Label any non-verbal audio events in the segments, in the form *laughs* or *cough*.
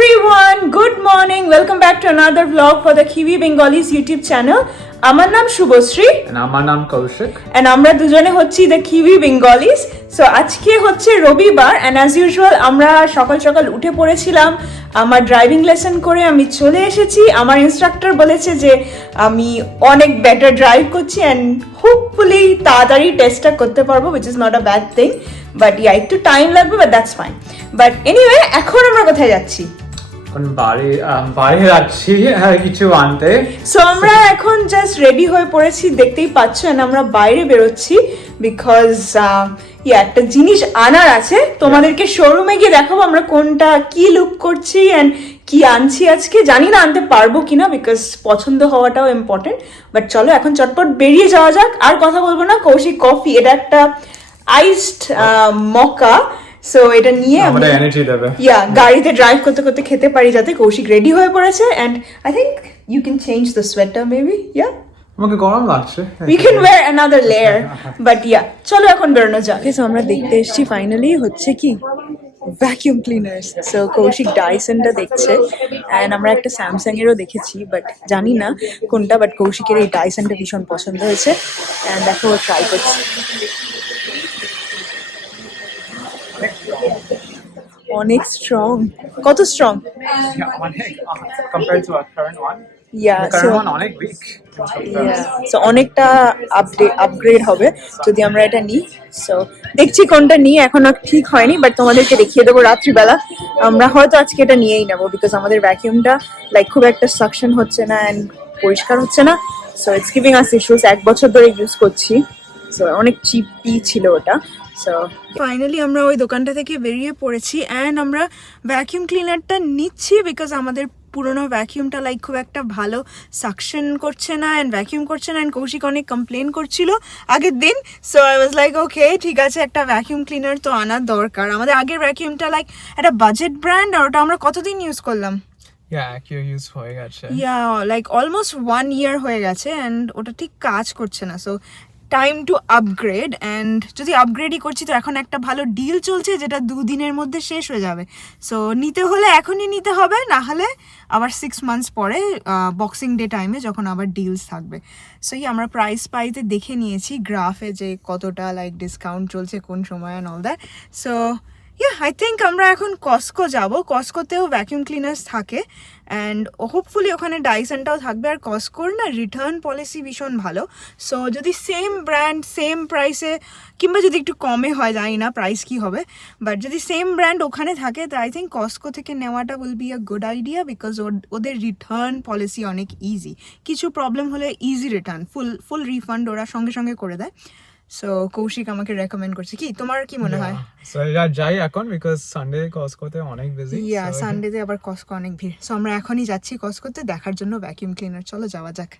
everyone, good morning. Welcome back to another vlog for the Kiwi Bengalis YouTube channel. আমার নাম Subhashree. And আমার নাম Kaushik. And আমরা দুজনে হচ্ছি দ্য কিউই বেঙ্গলিস সো আজকে হচ্ছে রবিবার অ্যান্ড অ্যাজ ইউজুয়াল আমরা সকাল সকাল উঠে পড়েছিলাম। আমার ড্রাইভিং লেসন করে আমি চলে এসেছি। আমার ইনস্ট্রাক্টর বলেছে যে আমি অনেক বেটার ড্রাইভ করছি অ্যান্ড হোপফুলি তাড়াতাড়ি টেস্টটা করতে পারব which is not a bad thing but yeah একটু টাইম লাগবে but that's fine but anyway এখন আমরা কোথায় যাচ্ছি? বাইরে যাচ্ছি কিছু আনতে। সো আমরা এখন জাস্ট রেডি হয়ে পড়েছি, দেখতেই পাচ্ছেন আমরা বাইরে বেরোচ্ছি বিকজ একটা জিনিস আনার আছে। তোমাদেরকে শোরুমে গিয়ে দেখাবো আমরা কোনটা, কি লুক করছি অ্যান্ড কি আনছি আজকে। জানি না আনতে পারব কিনা বিকজ পছন্দ হওয়াটাও ইম্পর্টেন্ট বাট চলো এখন চটপট বেরিয়ে যাওয়া যাক। আর কথা বলব না, কৌশিক কফি, এটা একটা আইসড মকা সো এটা নিয়ে আমি আমাদের এনার্জি দেবে। ইয়া গাড়িতে ড্রাইভ করতে করতে খেতে পারি যাতে কৌশিক রেডি হয়ে পড়েছে and I think you can change the sweater maybe yeah আমাকে গরম লাগছে। We can wear another layer but yeah চলো এখন বেরোনো যাক। সো আমরা দেখতে এসেছি ফাইনালি হচ্ছে কি? ভ্যাকিউম ক্লিনার্স সো কৌশিক ডাইসনটা দেখছে অ্যান্ড আমরা একটা স্যামসাং এরও দেখেছি বাট জানি না কোনটা বাট কৌশিকের এই ডাইসনটা ভীষণ পছন্দ হয়েছে অ্যান্ড দেখো ট্রাই করছি। অনেক স্ট্রং কত স্ট্রং অনেক কম্পেয়ার টু কারেন্ট ওয়ান অনেকটা আপডেট আপগ্রেড হবে। যদি আমরা এটা নিই সো দেখছি কোনটা নিই এখনও ঠিক হয়নি বাট তোমাদেরকে দেখিয়ে দেবো রাত্রিবেলা। আমরা হয়তো আজকে এটা নিয়েই নেব বিকজ আমাদের ভ্যাকিউমটা লাইক খুব একটা সাকশন হচ্ছে না অ্যান্ড পরিষ্কার হচ্ছে না। So it's giving us issues এক বছর ধরে ইউজ করছি। সো অনেক চিপি ছিল ওটা। সো ফাইনালি আমরা ওই দোকানটা থেকে বেরিয়ে পড়েছি অ্যান্ড আমরা ভ্যাকিউম ক্লিনারটা নিচ্ছি বিকজ আমাদের পুরোনো ভ্যাকিউমটা লাইক খুব একটা ভালো সাকশন করছে না অ্যান্ড ভ্যাকিউম করছে না অ্যান্ড কৌশিক অনেক কমপ্লেন করছিল আগের দিন। So I was like okay ঠিক আছে একটা ভ্যাকিউম ক্লিনার তো আনার দরকার। আমাদের আগের ভ্যাকিউমটা লাইক একটা বাজেট ব্র্যান্ড আর ওটা আমরা কতদিন ইউজ করলাম? Yeah like almost one year হয়ে গেছে অ্যান্ড ওটা ঠিক কাজ করছে না। So time to upgrade and যদি আপগ্রেডই করছি তো এখন একটা ভালো ডিল চলছে যেটা দুদিনের মধ্যে শেষ হয়ে যাবে। সো নিতে হলে এখনই নিতে হবে, না হলে আবার সিক্স মান্থস পরে বক্সিং ডে টাইমে যখন আবার ডিলস থাকবে। সো এই আমরা প্রাইস পাইতে দেখে নিয়েছি গ্রাফে যে কতটা লাইক ডিসকাউন্ট চলছে কোন সময় and all that so yeah I think আমরা এখন কস্কো যাব। কস্কোতেও ভ্যাকিউম ক্লিনার্স থাকে। অ্যান্ড হোপফুলি ওখানে ডাইসনটাও থাকবে। আর কস্কোর না রিটার্ন পলিসি ভীষণ ভালো। সো যদি সেম ব্র্যান্ড সেম প্রাইসে কিংবা যদি একটু কমে হয়, জানি না প্রাইস কি হবে। বাট যদি সেম ব্র্যান্ড ওখানে থাকে তো আই থিঙ্ক কস্কো থেকে নেওয়াটা will be a good idea because ওদের রিটার্ন পলিসি অনেক ইজি কিছু প্রবলেম হলে easy return full full refund ওরা সঙ্গে সঙ্গে করে দেয়। সো কৌশিক আমাকে রেকমেন্ড করছে। কি তোমার কি মনে হয়? সো এটা যাই এখন বিকজ সানডে কসকোতে অনেক বিজি ইয়া সানডেতে আবার কসকো অনেক ভিড়। সো আমরা এখনই যাচ্ছি কসকোতে দেখার জন্য ভ্যাকিউম ক্লিনার চলো যাওয়া যাক।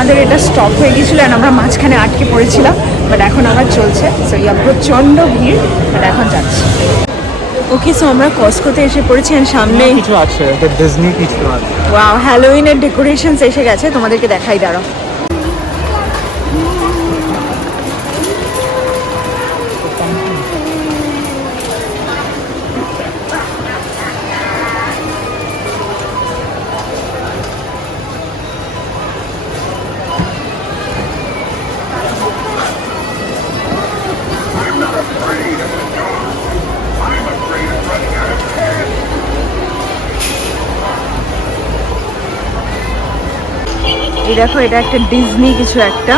আমাদের এটা স্টপ হয়ে গেছিল অ্যান্ড আমরা মাঝখানে আটকে পড়েছিলাম বাট এখন আবার চলছে। সো ইয়া প্রচণ্ড ভিড় বাট এখন যাচ্ছি। ওকে সো আমরা কস্কোতে এসে পড়েছি অ্যান্ড সামনে কিছু আছে ডিজনি কিছু আছে। ওয়াও হ্যালোইনের ডেকোরেশনস এসে গেছে তোমাদেরকে দেখাই দাঁড়াও। এই দেখো এটা একটা ডিজনি কিছু একটা।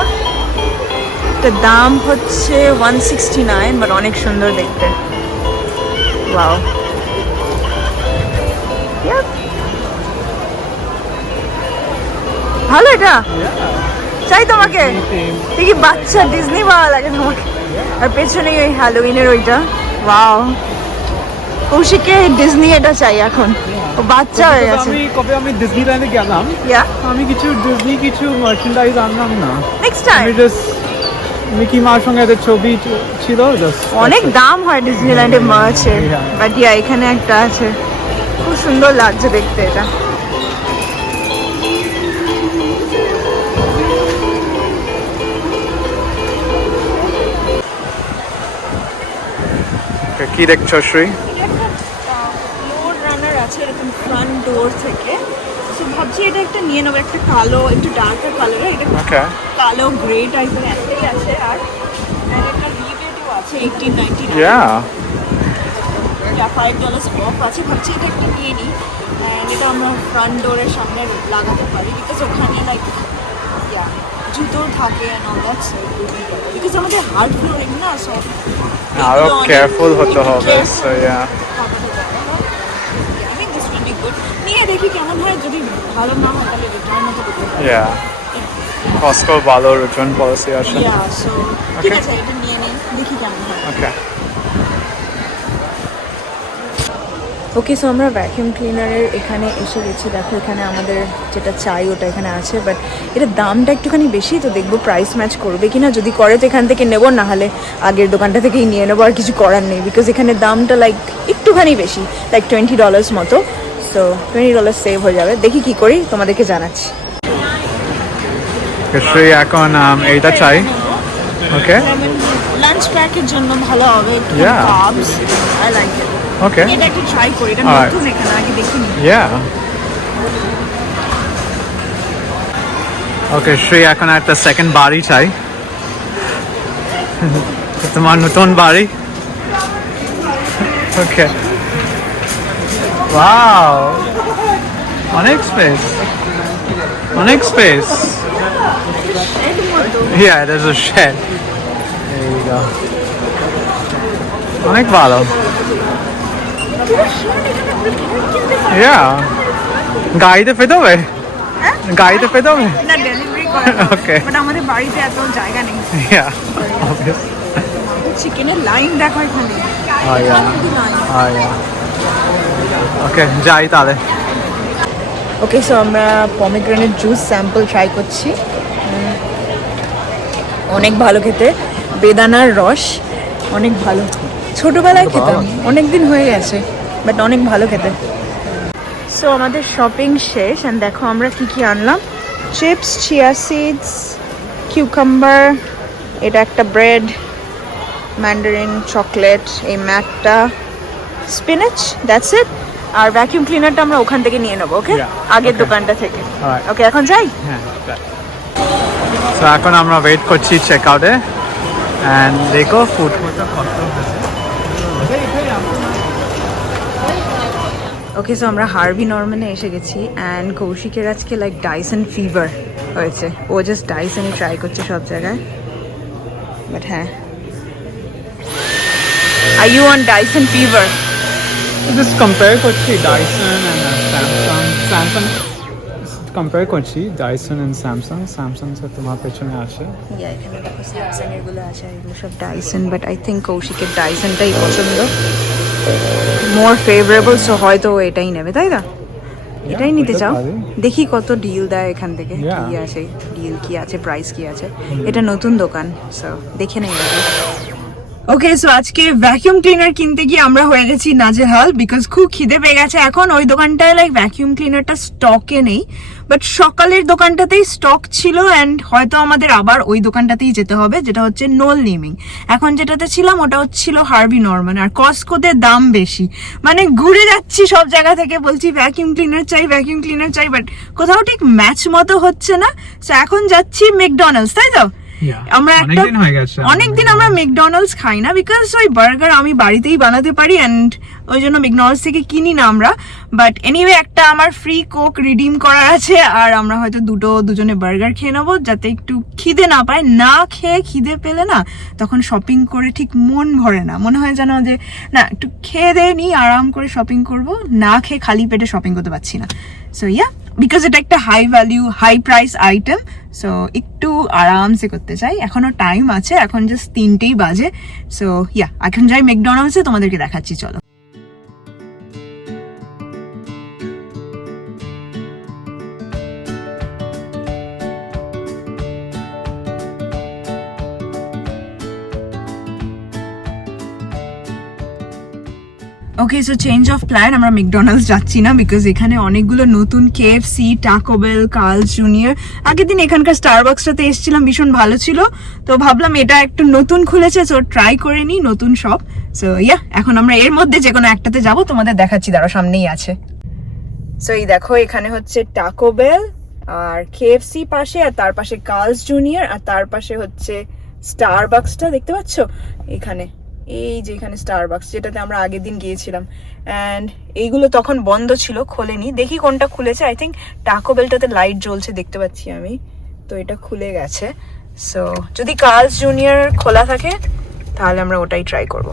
এটা দাম হচ্ছে ওয়ান সিক্সটি নাইন বাট অনেক সুন্দর দেখতে। ওয়াও ভালো এটা? চাই তোমাকে। দেখি বাচ্চা ডিজনি ভালো লাগে তোমাকে। আর পেছনে ওই হ্যালোউইনের ওইটা। ওয়াও কৌশিকে ডিজনি এটা চাই এখন। ও বাচ্চা হয়ে গেছে। আমি কবে আমি ডিজনিল্যান্ডে গেলাম? ইয়া আমি কিছু ডিজনি কিছু মার্চেন্ডাইজ আনলাম না। নেক্সট টাইম আমি জাস্ট মিকি মার সঙ্গে একটা ছবি ছিল জাস্ট অনেক দাম হয় ডিজনিল্যান্ডে Yeah. বাট ইয়া এখানে একটা আছে। খুব সুন্দর লাগছে দেখতে এটা। কি দেখছ শ্রী ফ্লোর রানার আছে এরকম ফ্রন্ট ডোর থেকে তো ভাবছি এটা একটা নিয়ে নেব একটা কালো একটু ডার্কার কালার এটা কালো গ্রে টাইপের একটাই আছে আর একটা রিবেটও আছে eighteen ninety five dollars off আছে ভাবছি এটা একটা নিয়ে নিই এটা আমরা ফ্রন্ট ডোরের সামনে লাগাতে পারি বিকজ ওখানে লাইক জুতো থাকে অ্যান্ড অল দ্যাট বিকজ আমাদের হার্ড ফ্লোরিং না সো আরও কেয়ারফুল হতে হবে সো ইয়া নিয়ে দেখি কেমন হয় যদি ভালো না হয় তাহলে রিটার্ন করতে পারি। ইয়া কস্কো ভালো রিটার্ন পলিসি আছে ইয়া সো ঠিক আছে এটা নিয়ে নিই দেখি কেমন হয়। ওকে ওকে সো আমরা ভ্যাকিউম ক্লিনারের এখানে এসে গেছি। দেখো এখানে আমাদের যেটা চাই ওটা এখানে আছে বাট এটার দামটা একটুখানি বেশি তো দেখব প্রাইস ম্যাচ করবে কিনা। যদি করে তো এখান থেকে নেব না হলে আগের দোকানটা থেকেই নিয়ে নেব আর কিছু করার নেই বিকজ এখানে দামটা লাইক একটুখানি বেশি লাইক টোয়েন্টি ডলার্স মতো। সো টোয়েন্টি ডলার সেভ হয়ে যাবে। দেখি কি করি তোমাদেরকে জানাচ্ছি। শ্রী এখন um, এইটা চাই। ওকে লাঞ্চ প্যাকের জন্য ভালো হবে carbs I like it okay এটা একটু ট্রাই করি এটা নতুন এখানে আগে দেখিনি। ইয়া ওকে শ্রী এখন একটা সেকেন্ড বাড়ি চাই। *laughs* তোমার নতুন বাড়ি? *laughs* ওকে ওয়াও অনেক স্পেস অনেক space Yeah, there's a shed. There you go. অনেক ভালো Yeah. গাড়িতে পেতে হবে গাড়িতে পেতে হবে না ডেলিভারি করা Okay. বাট আমাদের বাড়িতে এত জায়গা নেই Yeah, obvious. চিকেনের লাইন দেখো এখানে Oh, yeah. Okay, যাই তাহলে। ওকে সো আমরা পমিগ্রেনেট জুস স্যাম্পল ট্রাই করছি। অনেক ভালো খেতে। বেদানার রস অনেক ভালো। ছোটোবেলায় খেতাম অনেক দিন হয়ে গেছে বাট অনেক ভালো খেতে। সো আমাদের শপিং শেষ অ্যান্ড দেখো আমরা কি কি আনলাম। চিপস চিয়া সিডস কিউকাম্বার এটা একটা ব্রেড ম্যান্ডারিন চকলেট এই ম্যাটটা। স্পিনাচ দ্যাটস ইট আর ভ্যাকিউম ক্লিনারটা আমরা ওখান থেকে নিয়ে নেব ওকে আগের দোকানটা থেকে. ওকে এখন যাই? হ্যাঁ তো এখন আমরা ওয়েট করছি চেক আউটে অ্যান্ড দেখো ফুড ওকে সো আমরা হার্ভি নর্মানে এসে গেছি অ্যান্ড কৌশিকের আজকে লাইক ডাইসন ফিভার হয়েছে। ও জাস্ট ডাইসনই ট্রাই করছে সব জায়গায়। বাট হ্যাঁ। I you on Dyson fever just compare করছি Dyson and Samsung Samsung compare করছি ডাইসন অ্যান্ড স্যামসাং স্যামসাং সে তোমার পেছনে আসে ইয়া এখানে দেখো স্যামসাং এরগুলো আছে এগুলো সব ডাইসন বাট আই থিঙ্ক কৌশিকের ডাইসনটাই পছন্দ। মোর ফেভারেবল সো হয়তো এটাই নেবে তাই না এটাই নিতে চাও? দেখি কত ডিল দেয় এখান থেকে. কি আছে ডিল কি আছে প্রাইস কি আছে। এটা নতুন দোকান সো দেখে নেই। ওকে সো আজকে ভ্যাকিউম ক্লিনার কিনতে গিয়ে আমরা হয়ে গেছি নাজেহাল বিকজ খুব খিদে পেয়ে গেছে। এখন ওই দোকানটায় লাইক ভ্যাকিউম ক্লিনারটা স্টকে নেই। বাট সকালের দোকানটাতেই স্টক ছিল অ্যান্ড হয়তো আমাদের আবার ওই দোকানটাতেই যেতে হবে, যেটা হচ্ছে নোল নেমিং এখন যেটাতে ছিলাম ওটা হচ্ছিল হার্বি নর্মান আর কস্কোতে দাম বেশি। মানে ঘুরে যাচ্ছি সব জায়গা থেকে, বলছি ভ্যাকিউম ক্লিনার চাই ভ্যাকিউম ক্লিনার চাই বাট কোথাও ঠিক ম্যাচ মতো হচ্ছে না। সো এখন যাচ্ছি ম্যাকডোনাল্ডস তাই তো? আমরা একটা অনেকদিন আমরা ম্যাকডোনাল্ডস খাই না বিকজ ওই বার্গার আমি বাড়িতেই বানাতে পারি অ্যান্ড ওই জন্য ম্যাকডোনাল্ডস থেকে কিনি না আমরা। বাট এনিওয়ে একটা আমার ফ্রি কোক রিডিম করার আছে আর আমরা হয়তো দুটো দুজনে বার্গার খেয়ে নেব যাতে একটু খিদে না পায়। না খেয়ে খিদে পেলে না তখন শপিং করে ঠিক মন ভরে না। মনে হয় যেন যে না একটু খেয়ে দিয়ে নিই আরাম করে শপিং করব। না খেয়ে খালি পেটে শপিং করতে পারছি না। সো ইয়া বিকজ এটা একটা high value high price item so একটু আরামসে করতে চাই। এখনও টাইম আছে, এখন জাস্ট তিনটেই বাজে। সো ইয়া এখন যাই ম্যাকডোনাল্ডসে তোমাদেরকে দেখাচ্ছি, চলো। Okay so change of plan আমরা ম্যাকডোনাল্ডস যাচ্ছি না বিকজ এখানে অনেকগুলো নতুন কেএফসি টাকোবেল কার্লস জুনিয়র আগের দিন এখানকার স্টারবাক্সটাতে এসেছিলাম, ভীষণ ভালো ছিল। তো ভাবলাম এটা একটু নতুন খুলেছে সো ট্রাই করে নিই নতুন সব সো ইয়া এখন আমরা এর মধ্যে যে কোনো একটাতে যাব, তোমাদের দেখাচ্ছি দাঁড়া সামনেই আছে। সো এই দেখো, এখানে হচ্ছে টাকোবেল আর কেএফসি পাশে, আর তার পাশে কার্লস জুনিয়র আর তার পাশে হচ্ছে স্টারবাক্সটা দেখতে পাচ্ছ? এখানে। এই যে এখানে স্টারবাক্স যেটাতে আমরা আগের দিন গিয়েছিলাম। অ্যান্ড এইগুলো তখন বন্ধ ছিল খোলেনি। দেখি কোনটা খুলেছে। আই থিঙ্ক টাকোবেলটাতে লাইট জ্বলছে দেখতে পাচ্ছি আমি। তো এটা খুলে গেছে। সো যদি কার্লস জুনিয়র খোলা থাকে তাহলে আমরা ওটাই ট্রাই করব।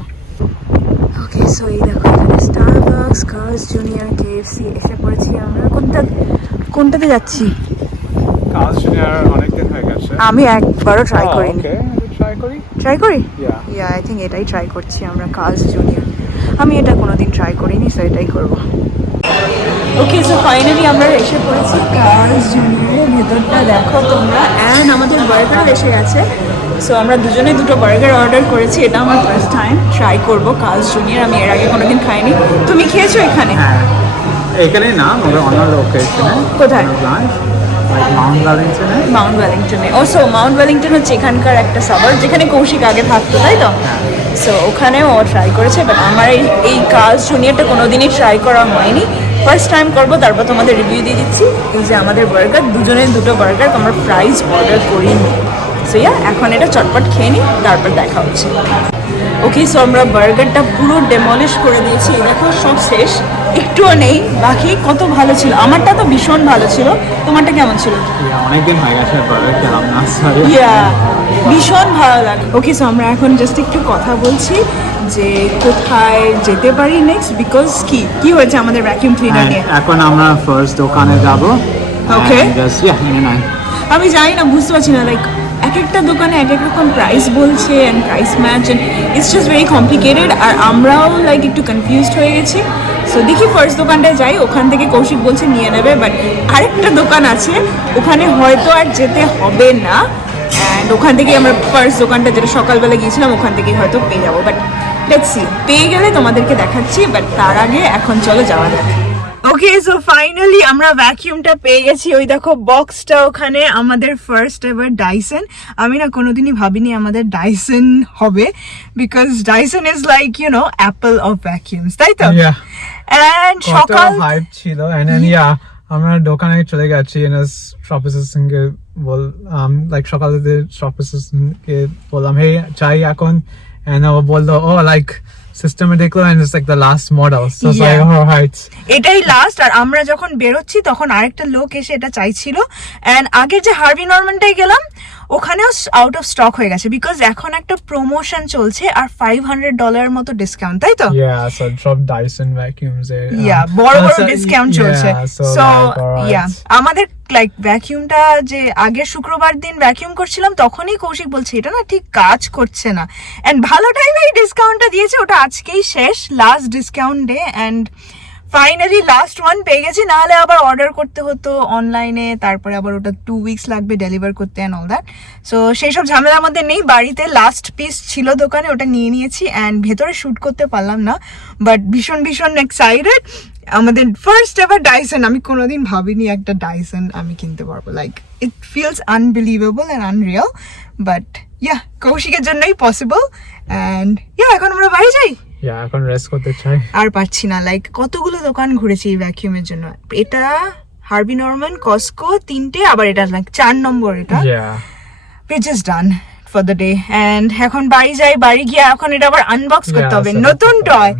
ওকে সো এই দেখো এখানে স্টারবাক্স কার্লস জুনিয়র কেএফসি এসে পড়েছি আমরা। কোনটা কোনটাতে যাচ্ছি? কাজ জুনিয়র অনেকদিন হয়ে গেছে। আমি একবারও ট্রাই করিনি। ওকে ট্রাই করি? ট্রাই করি? ইয়া আই থিঙ্ক এটাই ট্রাই করছি আমরা কার্লস জুনিয়র আমি এটা কোনোদিন ট্রাই করিনি সো এটাই করব। ওকে সো ফাইনালি আমরা এসে পড়েছি কার্লস জুনিয়রের ভেতরটা। দেখো তোমরা অ্যান্ড আমাদের বার্গার এসে গেছে। সো আমরা দুজনে দুটো বার্গার অর্ডার করেছি এটা আমার ফার্স্ট টাইম ট্রাই করব কার্লস জুনিয়র আমি এর আগে কোনোদিন খাইনি। তুমি খেয়েছো এখানে? হ্যাঁ। এখানে না মনে অন্য লোকেশনে কোথায়? মাউন্ট ভ্যালেন্সিনে মাউন্ট ওয়েলিংটনে ও সো মাউন্ট ওয়েলিংটন হচ্ছে এখানকার একটা সাবার যেখানে কৌশিক আগে থাকতো তাই তো? সো ওখানেও ও ট্রাই করেছে বাট আমার এই এই কাজ জুনিয়রটা কোনোদিনই ট্রাই করা হয়নি। ফার্স্ট টাইম করব তারপর তোমাদের রিভিউ দিয়ে দিচ্ছি। এই যে আমাদের বার্গার দুজনের দুটো বার্গার তোমার প্রাইস অর্ডার করিনি সো ইয়া এখন এটা চটপট খেয়ে নিই তারপর দেখা হচ্ছে। ওকে সো আমরা বার্গারটা পুরো ডেমলিশ করে দিয়েছি। দেখো সব শেষ। একটুও নেই বাকি কত ভালো ছিল? আমারটা তো ভীষণ ভালো ছিল। তোমারটা কেমন ছিল? অনেকদিন হয়ে গেছে না ইয়া ভীষণ ভালো লাগে। ওকে সো আমরা এখন জাস্ট একটু কথা বলছি যে কোথায় যেতে পারি নেক্সট বিকজ কি? কি হয়েছে আমাদের ভ্যাকিউম ক্লিনার নিয়ে? এখন আমরা ফার্স্ট দোকানে যাব। নাইন আমি জানি না বুঝতে পারছি না লাইক এক একটা দোকানে এক এক রকম প্রাইস বলছে and price match and it's just very complicated আর আমরাও লাইক একটু কনফিউজড হয়ে গেছি। সো দেখি ফার্স্ট দোকানটায় যাই, ওখান থেকে কৌশিক বলছে নিয়ে নেবে বাট আরেকটা দোকান আছে, ওখানে হয়তো আর যেতে হবে না। অ্যান্ড ওখান থেকে আমরা ফার্স্ট দোকানটা, যেটা সকালবেলা গিয়েছিলাম, ওখান থেকেই হয়তো পেয়ে যাব। বাট লেটস পেয়ে গেলে তোমাদেরকে দেখাচ্ছি বাট তার আগে এখন চলো যাওয়া যাক। ওকে সো ফাইনালি আমরা ভ্যাকিউমটা পেয়ে গেছি। ওই দেখো বক্সটা ওখানে আমাদের ফার্স্ট এভার ডাইসন আমি না কোনোদিনই ভাবিনি আমাদের ডাইসন হবে। Because Dyson is like you know Apple of vacuums তাই তো. অ্যান্ড সকাল হাইপ ছিল। এন্ড ইয়া আমরা দোকানে চলে গেছি। এন্ড শপ অ্যাসিস্ট্যান্টকে বল লাইক সকালে শপ অ্যাসিস্ট্যান্টকে বললাম হে চাই এখন? এন্ড ও বলল ও লাইক সিস্টেমে and it's like the last model so like. Heights এটাই লাস্ট আর আমরা যখন বেরোচ্ছি তখন আরেকটা লোক এসে এটা চাইছিল। আগের যে হার্ভি নর্মানটাই গেলাম ওখানেও আউট অফ স্টক হয়ে গেছে বিকজ এখন একটা প্রমোশন চলছে আর ফাইভ হান্ড্রেড ডলার মতো ডিসকাউন্ট তাই তো? Dyson vacuums ইয়া বড় বড় ডিসকাউন্ট চলছে। সো ইয়া আমাদের লাইক ভ্যাকিউমটা যে আগের শুক্রবার দিন ভ্যাকিউম করছিলাম, তখনই কৌশিক বলছে, এটা না ঠিক কাজ করছে না। অ্যান্ড ভালো টাইমে এই ডিসকাউন্টটা দিয়েছে, ওটা আজকেই শেষ last discount day and finally last one পেয়ে গেছি, নাহলে আবার অর্ডার করতে হতো অনলাইনে তারপরে আবার ওটা টু উইকস লাগবে ডেলিভার করতে অ্যান্ড অল দ্যাট সো সেই সব ঝামেলার মধ্যে নেই, বাড়িতে লাস্ট পিস ছিল দোকানে, ওটা নিয়ে নিয়েছি অ্যান্ড ভেতরে শ্যুট করতে পারলাম না বাট ভীষণ ভীষণ এক্সাইটেড আমাদের ফার্স্ট এভার ডাইসন আমি কোনোদিন ভাবিনি একটা ডাইসন আমি কিনতে পারব। Like it feels unbelievable and unreal but yeah কৌশিকের জন্যই পসিবল অ্যান্ড ইয়া এখন আমরা বাড়ি যাই। এখন রেস্ট করতে চাই। আর পারছি না। লাইক কতগুলো দোকান ঘুরেছি এই ভ্যাকিউমের জন্য। এটা হার্বি নরমান কস্কো তিনটে আবার এটা লাইক চার নম্বর এটা। We're just for the day. And এখন বাড়ি যাই বাড়ি গিয়ে এখন এটা আবার আনবক্স করতে হবে। নতুন টয়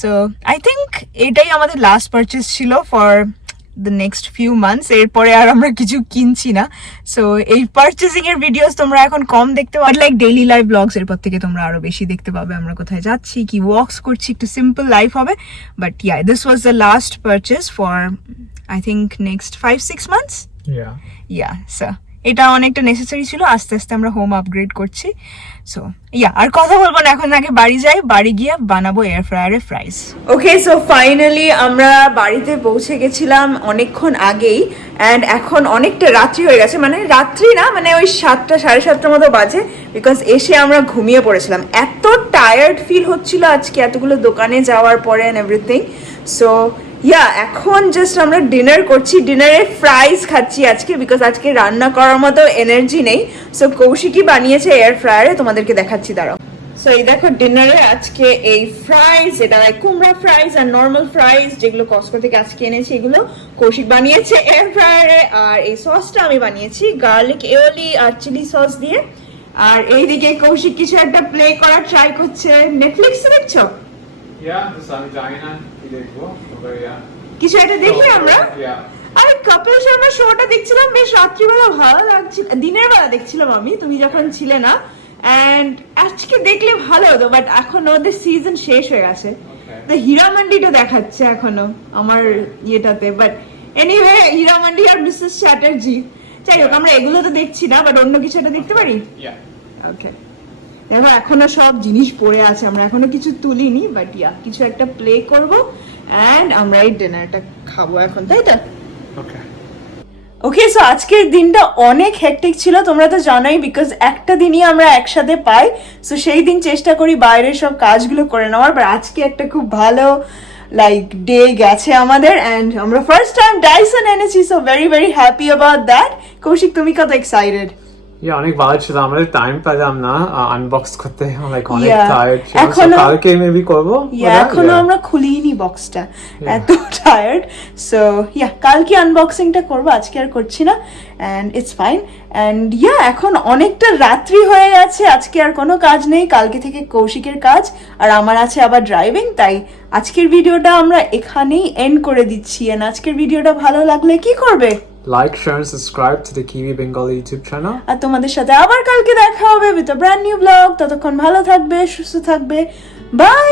সো আই থিঙ্ক এটাই আমাদের লাস্ট পারচেস ছিল for the next few months এরপরে আর আমরা কিছু কিনছি না। সো এই পারচেসিং এর ভিডিওস তোমরা এখন কম দেখতে পাবে। লাইক ডেইলি লাইফ ব্লগস এরপর থেকে তোমরা আরও বেশি দেখতে পাবে আমরা কোথায় যাচ্ছি কি ওয়াকস করছি একটু সিম্পল লাইফ হবে। But yeah this was the last purchase for I think next five six months. Yeah sir এটা অনেকটা নেসেসারি ছিল, আস্তে আস্তে আমরা হোম আপগ্রেড করছি। সো ইয়া আর কথা বলব না, এখন আগে বাড়ি যাই, বাড়ি গিয়ে বানাবো এয়ার ফ্রায়ারে ফ্রাইস ওকে সো ফাইনালি আমরা বাড়িতে পৌঁছে গেছিলাম অনেকক্ষণ আগেই অ্যান্ড এখন অনেকটা রাত্রি হয়ে গেছে। মানে রাত্রি না মানে ওই সাতটা, সাড়ে সাতটার মতো বাজে বিকজ এসে আমরা ঘুমিয়ে পড়েছিলাম। এত টায়ার্ড ফিল হচ্ছিল আজকে, এতগুলো দোকানে যাওয়ার পরে অ্যান্ড এভরিথিং সো ইয়া এখন জাস্ট আমরা ডিনার করছি। ডিনারে ফ্রাইজ খাচ্ছি আজকে বিকজ আজকে রান্না করার মতো এনার্জি নেই। সো কৌশিকই বানিয়েছে এয়ার ফ্রায়ারে তোমাদেরকে দেখাচ্ছি, দাঁড়াও। সো এই দেখো ডিনারে আজকে এই ফ্রাইজ এটা লাইক কুমড়া ফ্রাইজ আর নর্মাল ফ্রাইজ যেগুলো কসকো থেকে আজকে এনেছি, এগুলো কৌশিক বানিয়েছে এয়ার ফ্রায়ারে আর এই সসটা আমি বানিয়েছি গার্লিক এওলি আর চিলি সস দিয়ে। আর এইদিকে কৌশিক কিছু একটা প্লে করার ট্রাই করছে। নেটফ্লিক্সে দেখছ? Yeah, this yeah. কিছু একটা দেখি আমরা? আরে কপিল শর্মা শোটা দেখছিলাম বেশ রাত্রিবেলা ভালো লাগছিল। দিনের বেলা দেখছিলাম আমি তুমি যখন ছিলে না। এন্ড আজকে দেখলে ভালো হতো বাট এখন ওদের সিজন শেষ হয়ে গেছে. তো হীরামান্ডিটা দেখাচ্ছে এখনও আমার ইয়েটাতে। বাট এনিওয়ে হীরামান্ডি আর মিসেস চ্যাটার্জি যাই হোক আমরা এগুলো তো দেখছি না বাট অন্য কিছু একটা দেখতে পারি? ওকে দেখো এখনও সব জিনিস পড়ে আছে আমরা এখনও কিছু তুলিনি বাট ইয়া কিছু একটা প্লে করব এন্ড আমরা এই ডিনারটা খাব এখন তাই তো. ওকে সো আজকের দিনটা অনেক হেকটিক ছিল তোমরা তো জানোই বিকজ একটা দিনই আমরা একসাথে পাই সো সেই দিন চেষ্টা করি বাইরের সব কাজগুলো করে নেওয়ার বাট আজকে একটা খুব ভালো লাইক ডে গেছে আমাদের অ্যান্ড আমরা ফার্স্ট টাইম ডাইসন এনেছি so very very happy about that Koushik তুমি কত এক্সাইটেড Yeah, অনেক ভালো ছিল। আমাদের টাইম পেলাম না। আনবক্স করতে। লাইক অনেক টায়ার্ড ছিল এখনো- কালকে মেবি করব? ইয়া এখনও আমরা খুলিনি বক্সটা এত টায়ার্ড সো ইয়া কালকে আনবক্সিংটা করব। আজকে আর করছি না। And it's fine and yeah এখন অনেকটা রাত্রি হয়ে গেছে। আজকে আর কোনো কাজ নেই। কালকে থেকে কৌশিকের কাজ। আর আমার আছে আবার ড্রাইভিং তাই আজকের ভিডিওটা আমরা এখানেই এন্ড করে দিচ্ছি। এন্ড আজকের ভিডিওটা ভালো লাগলে কি করবে? Like, share, and subscribe to the Kiwi Bengali YouTube channel. আর তোমাদের সাথে আবার কালকে দেখা হবে উইথ ব্র্যান্ড নিউ ব্লগ ততক্ষণ ভালো থাকবে সুস্থ থাকবে বাই